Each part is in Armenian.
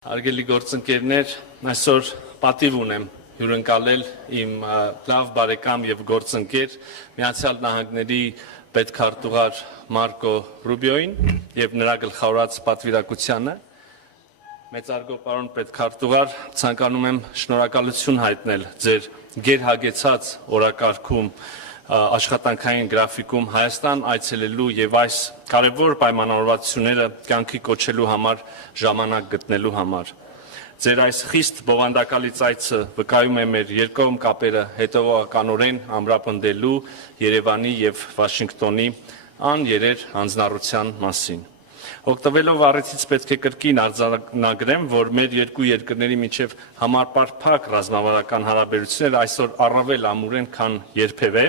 Արգելի գործընկերներ, այսօր պատիվ ունեմ հյուրընկալել իմ լավ բարեկամ եւ գործընկեր Միացյալ Նահանգների պետքարտուղար Մարկո Ռուբիոին եւ նրա գլխավորած պատվիրակությանը։ Մեծարգո պարոն պետքարտուղար, ցանկանում եմ շնորհակալություն հայտնել ձեր գերհագեցած օրակարգում աշխատանքային գրաֆիկում Հայաստան այցելելու եւ այս կարևոր պայմանավորվածությունները կյանքի կոչելու համար ժամանակ գտնելու համար։ Ձեր այս խիստ բովանդակալից այցը վկայում է մեր երկկողմ կապերը հետևողականորեն ամրապնդելու Երևանի եւ Վաշինգտոնի աներեր հանձնառության մասին։ Օգտվելով առիթից պետք է կրկին արձանագրեմ, որ մեր երկու երկրների միջև համապարփակ ռազմավարական հարաբերությունները այսօր առավել ամուր են, քան երբևէ։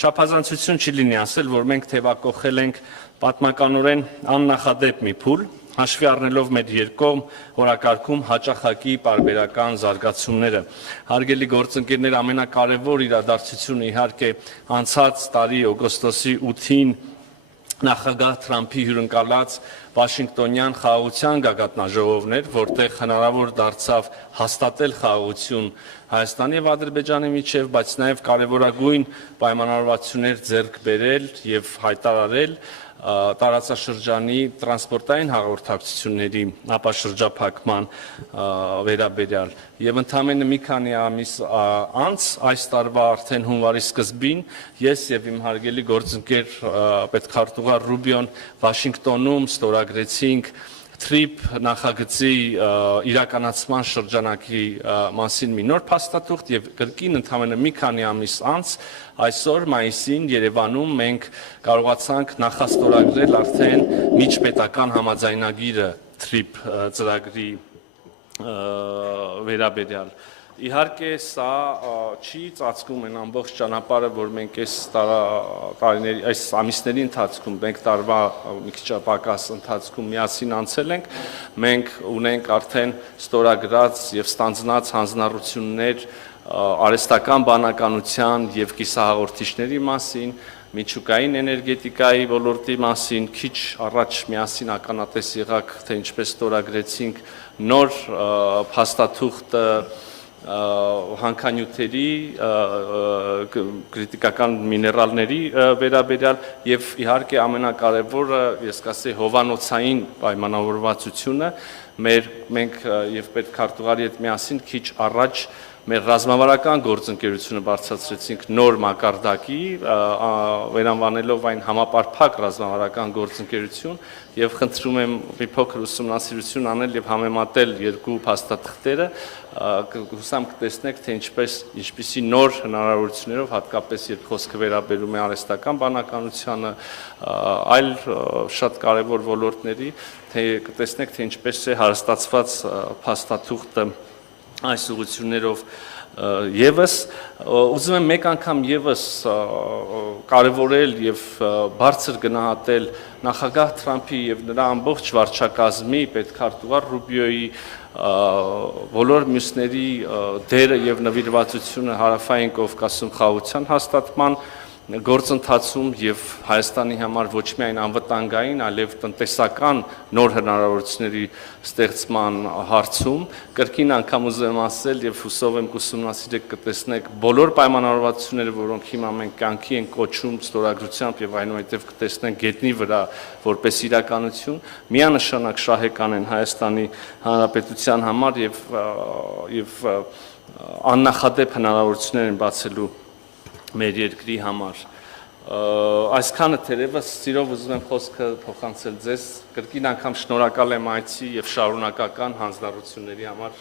Չափազանցություն չի լինի ասել, որ մենք թևակողել ենք պատմականորեն աննախադեպ մի փուլ, հաշվի առնելով մեր երկկողմ օրակարգում հաճախակի պարբերական զարգացումները։ Հարգելի գործընկերներ, ամենակարևոր իրադարձությունը իհարկե անցած տարի օգոստոսի 8-ին նախագահ Թրամփի հյուրընկալած Վաշինգտոնյան խաղաղության գագաթնաժողովն էր, որտեղ հնարավոր դարձավ հաստատել խաղաղություն Հայաստանի եւ Ադրբեջանի միջև, բայց նաեւ կարևորագույն պայմանավորվածություններ ձեռք բերել եւ հայտարարել տարածաշրջանի տրանսպորտային հաղորդակցությունների ապաշրջափակման վերաբերյալ եւ ընդամենը մի քանի ամիս անց այս տարվա արդեն հունվարի սկզբին ես եւ իմ հարգելի գործընկեր պետքարտուղար Ռուբիոն Վաշինգտոնում ստորագրեցինք TRIP նախագծի իրականացման շրջանակի մասին մի նոր փաստաթուղթ եւ կրկին ընդամենը մի քանի ամիս անց այսօր մայիսին Երևանում մենք կարողացանք նախաստորագրել արդեն միջպետական համաձայնագիրը TRIP ծրագրի վերաբերյալ։ Իհարկե սա չի ծածկում այն ամբողջ ճանապարհը, որ մենք այս ամիսների ընթացքում, մենք տարվա մի քիչ պակաս ընթացքում միասին անցել ենք, մենք ունենք արդեն ստորագրած եւ ստանձնած հանձնառություններ արհեստական բանականության եւ կիսահաղորդիչների մասին, միջուկային էներգետիկայի ոլորտի մասին, քիչ առաջ միասին ականատես եղաք, թե ինչպես ստորագրեցինք նոր փաստաթուղթը հանքանյութերի, կրիտիկական միներալների վերաբերյալ եւ իհարկե ամենակարևորը, ես կասեի, հովանոցային պայմանավորվածությունը, մենք եւ պետքարտուղարի հետ միասին քիչ առաջ մեր ռազմավարական գործընկերությունը բարձրացրեցինք նոր մակարդակի, վերանվանելով այն համապարփակ ռազմավարական գործընկերություն եւ խնդրում եմ մի փոքր ուսումնասիրություն անել եւ համեմատել երկու փաստաթղթերը, հուսամ կտեսնեք, թե ինչպիսի նոր հնարավորություններով, հատկապես երբ խոսքը վերաբերում է արհեստական բանականությանը, այլ շատ կարեւոր ոլորտների, թե կտեսնեք, թե ինչպես է հարստացված փաստաթուղթը այս ուղղություններով եւս ուզում եմ մեկ անգամ եւս կարևորել եւ բարձր գնահատել նախագահ Թրամփի եւ նրա ամբողջ վարչակազմի պետքարտուղար Ռուբիոյի բոլոր մյուսների դերը եւ նվիրվածությունը Հարավային Կովկասում խաղաղության հաստատման գործընթացում եւ Հայաստանի համար ոչ միայն անվտանգային, այլև տնտեսական նոր հնարավորությունների ստեղծման հարցում կրկին անգամ ուզում եմ ասել եւ հուսով եմ կուսումնասիրեք կտեսնեք բոլոր պայմանավորվածությունները, որոնք հիմա մենք կյանքի ենք կոչում ստորագրությամբ եւ այնուհետեւ կտեսնենք գետնի վրա որպես իրականություն, միանշանակ շահեկան են Հայաստանի Հանրապետության համար եւ աննախադեպ հնարավորություններ են բացելու մեր երկրի համար։ Այսքանը թերևս սիրով ուզում եմ խոսքը փոխանցել ձեզ, կրկին անգամ շնորհակալ եմ այցի եւ շարունակական հանձնառությունների համար